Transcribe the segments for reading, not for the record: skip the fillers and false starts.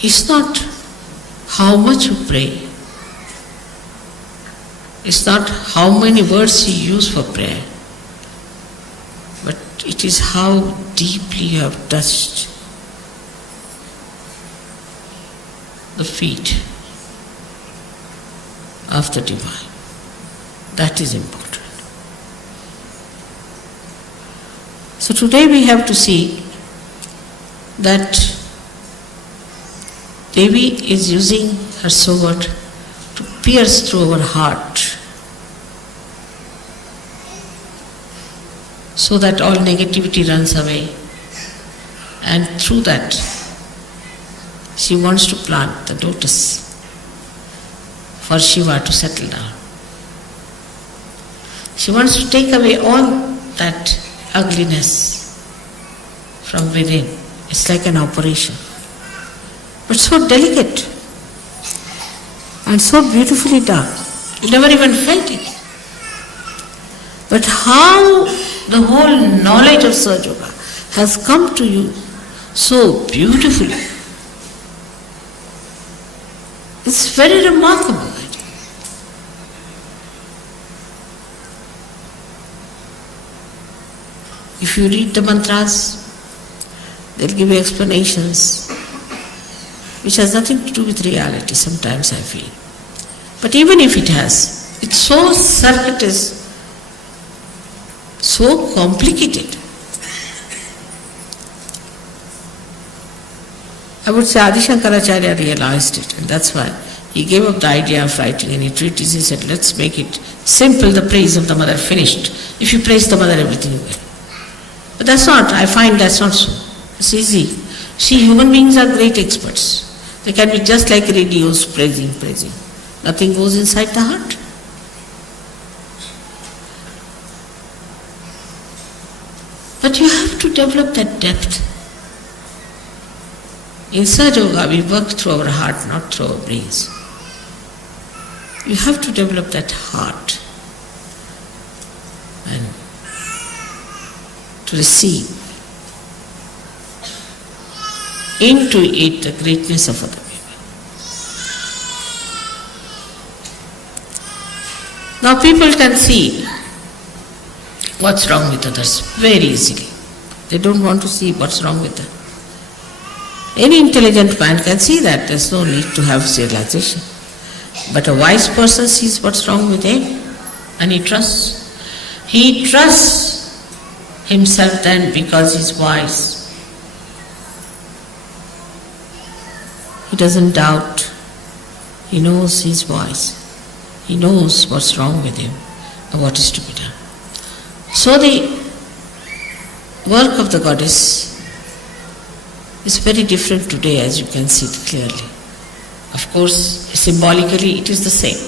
It's not how much you pray. It's not how many words you use for prayer. But it is how deeply you have touched the feet of the Divine. That is important. So today we have to see that Devi is using her sword to pierce through our heart so that all negativity runs away, and through that she wants to plant the lotus for Shiva to settle down. She wants to take away all that ugliness from within. It's like an operation, but so delicate and so beautifully done. You never even felt it. But how the whole knowledge of Sahaja Yoga has come to you so beautifully. It's very remarkable. If you read the mantras, they'll give you explanations which has nothing to do with reality, sometimes I feel. But even if it has, it's so circuitous, so complicated. I would say Adi Shankaracharya realized it, and that's why he gave up the idea of writing any treatise. He said, let's make it simple, the praise of the mother, finished. If you praise the mother, everything will. But that's not, I find that's not so. It's easy. See, human beings are great experts. They can be just like radios, praising. Nothing goes inside the heart. But you have to develop that depth. In Sahaja Yoga, we work through our heart, not through our brains. You have to develop that heart and to receive into it the greatness of other people. Now people can see what's wrong with others very easily. They don't want to see what's wrong with them. Any intelligent man can see that. There's no need to have realization. But a wise person sees what's wrong with him and he trusts. He trusts himself then because he's wise. He doesn't doubt. He knows he's wise. He knows what's wrong with him and what is to be done. So the work of the goddess is very different today, as you can see clearly. Of course, symbolically it is the same.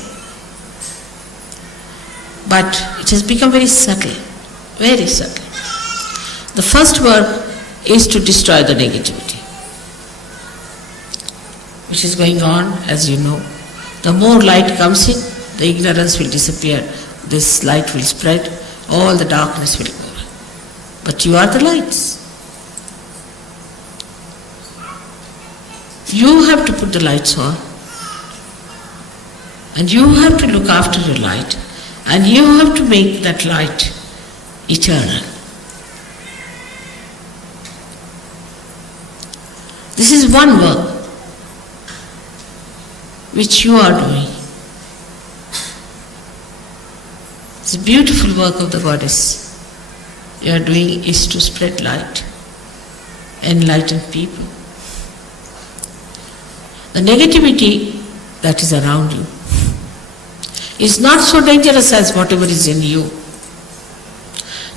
But it has become very subtle, very subtle. The first work is to destroy the negativity, which is going on, as you know. The more light comes in, the ignorance will disappear, this light will spread, all the darkness will go away. But you are the lights. You have to put the lights on, and you have to look after your light, and you have to make that light eternal. This is one work which you are doing. It's a beautiful work of the goddess. You are doing is to spread light, enlighten people. The negativity that is around you is not so dangerous as whatever is in you.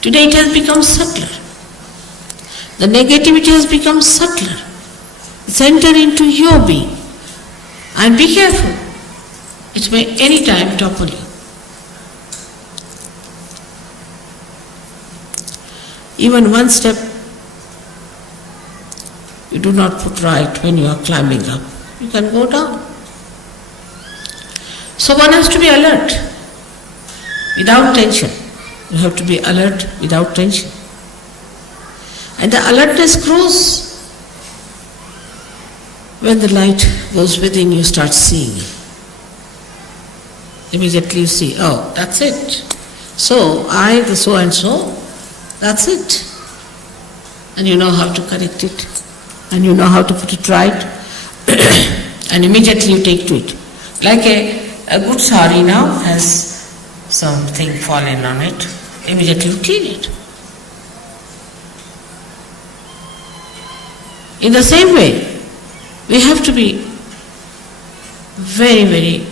Today it has become subtler. The negativity has become subtler. It's entered into your being. And be careful. It may any time topple you. Even one step you do not put right when you are climbing up, you can go down. So one has to be alert, without tension. You have to be alert without tension. And the alertness grows When the light goes within, you start seeing. Immediately you see, oh, that's it. So, I, the so and so, that's it. And you know how to correct it. And you know how to put it right. And immediately you take to it. Like a good sari now has something fallen on it. Immediately you clean it. In the same way, we have to be very, very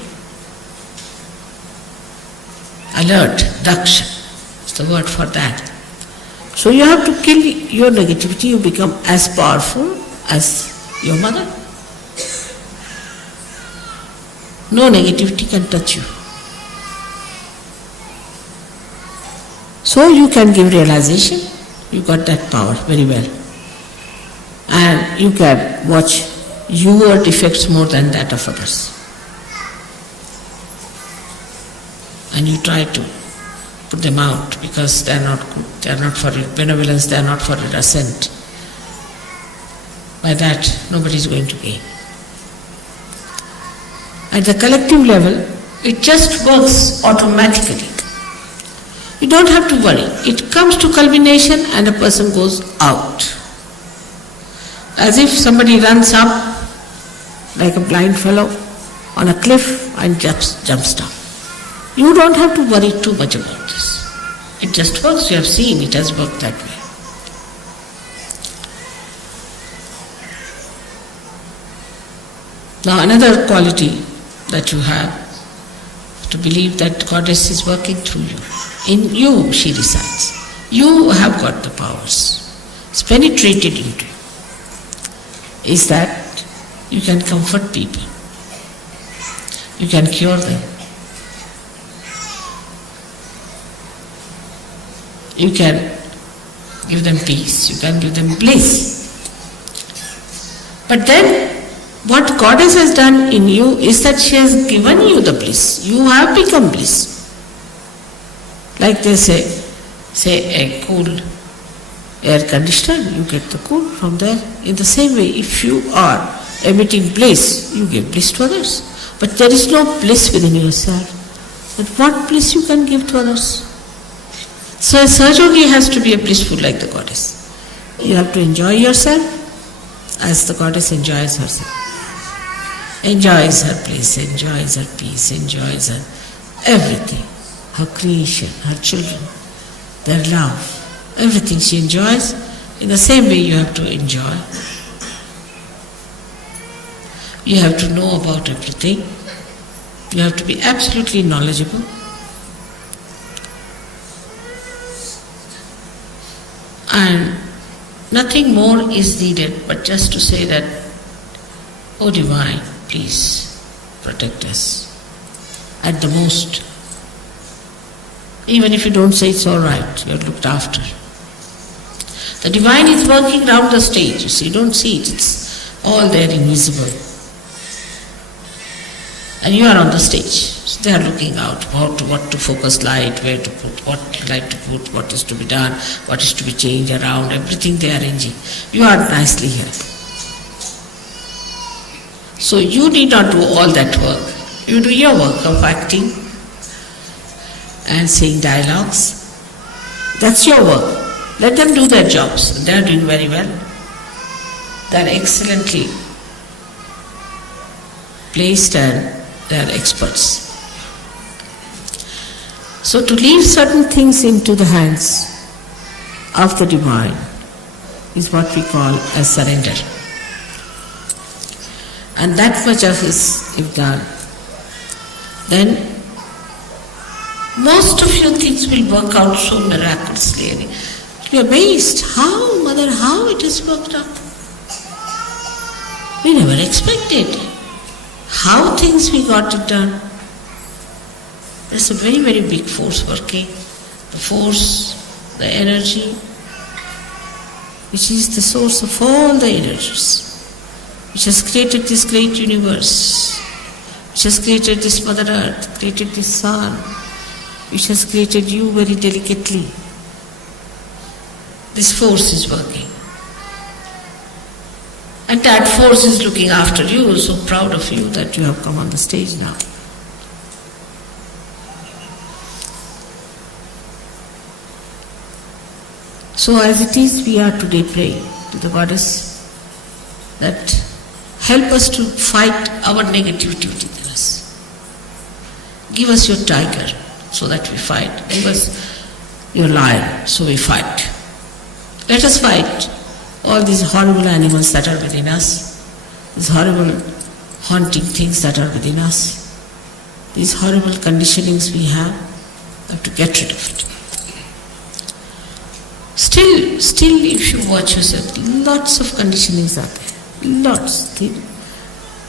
alert. Daksha is the word for that. So you have to kill your negativity. You become as powerful as your mother. No negativity can touch you. So you can give realization. You got that power very well. And you can watch your defects more than that of others. And you try to put them out because they are not good, they are not for your benevolence, they are not for your ascent. By that, nobody is going to gain. At the collective level, it just works automatically. You don't have to worry. It comes to culmination and a person goes out. As if somebody runs up like a blind fellow on a cliff and jumps down. You don't have to worry too much about this. It just works. You have seen it has worked that way. Now another quality that you have, to believe that Goddess is working through you. In you she resides. You have got the powers. It's penetrated into you. Is that you can comfort people. You can cure them. You can give them peace. You can give them bliss. But then what Goddess has done in you is that she has given you the bliss. You have become bliss. Like they say a cool air conditioner, you get the cool from there. In the same way, if you are emitting bliss, you give bliss to others. But there is no bliss within yourself. But what bliss you can give to others? So a Sahajogi has to be a blissful like the Goddess. You have to enjoy yourself as the Goddess enjoys herself. Enjoys her bliss, enjoys her peace, enjoys her everything. Her creation, her children, their love. Everything she enjoys. In the same way you have to enjoy. You have to know about everything. You have to be absolutely knowledgeable. And nothing more is needed but just to say that, oh Divine, please protect us at the most. Even if you don't say it's all right, you're looked after. The Divine is working round the stage. So you don't see it, it's all there invisible. And you are on the stage. So they are looking out what to focus light, where to put, what light to put, what is to be done, what is to be changed around, everything they are arranging. You are nicely here. So you need not do all that work. You do your work of acting and saying dialogues. That's your work. Let them do their jobs. They are doing very well. They are excellently placed and they are experts. So to leave certain things into the hands of the Divine is what we call as surrender. And that much of is if done, then most of your things will work out so miraculously. You'll be amazed, how, Mother, how it has worked out. We never expected. How things we got it done. There's a very, very big force working. The force, the energy, which is the source of all the energies, which has created this great universe, which has created this Mother Earth, created this sun, which has created you very delicately. This force is working. And that force is looking after you, so proud of you that you have come on the stage now. So as it is, we are today praying to the Goddess that help us to fight our negativity within us. Give us your tiger so that we fight. Give us your lion so we fight. Let us fight all these horrible animals that are within us, these horrible haunting things that are within us, these horrible conditionings we have to get rid of it. Still, if you watch yourself, lots of conditionings are there. Lots. You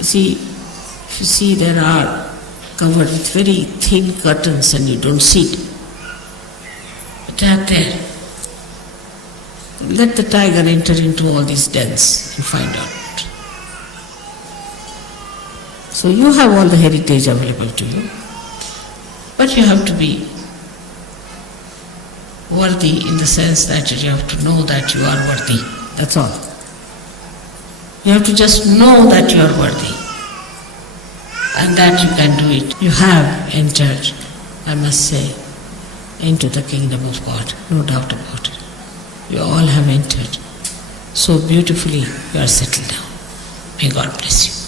see, if you see, there are covered with very thin curtains and you don't see it. But they are there. Let the tiger enter into all these dens and find out. So you have all the heritage available to you, but you have to be worthy in the sense that you have to know that you are worthy. That's all. You have to just know that you are worthy and that you can do it. You have entered, I must say, into the kingdom of God, no doubt about it. You all have entered. So beautifully you are settled down. May God bless you.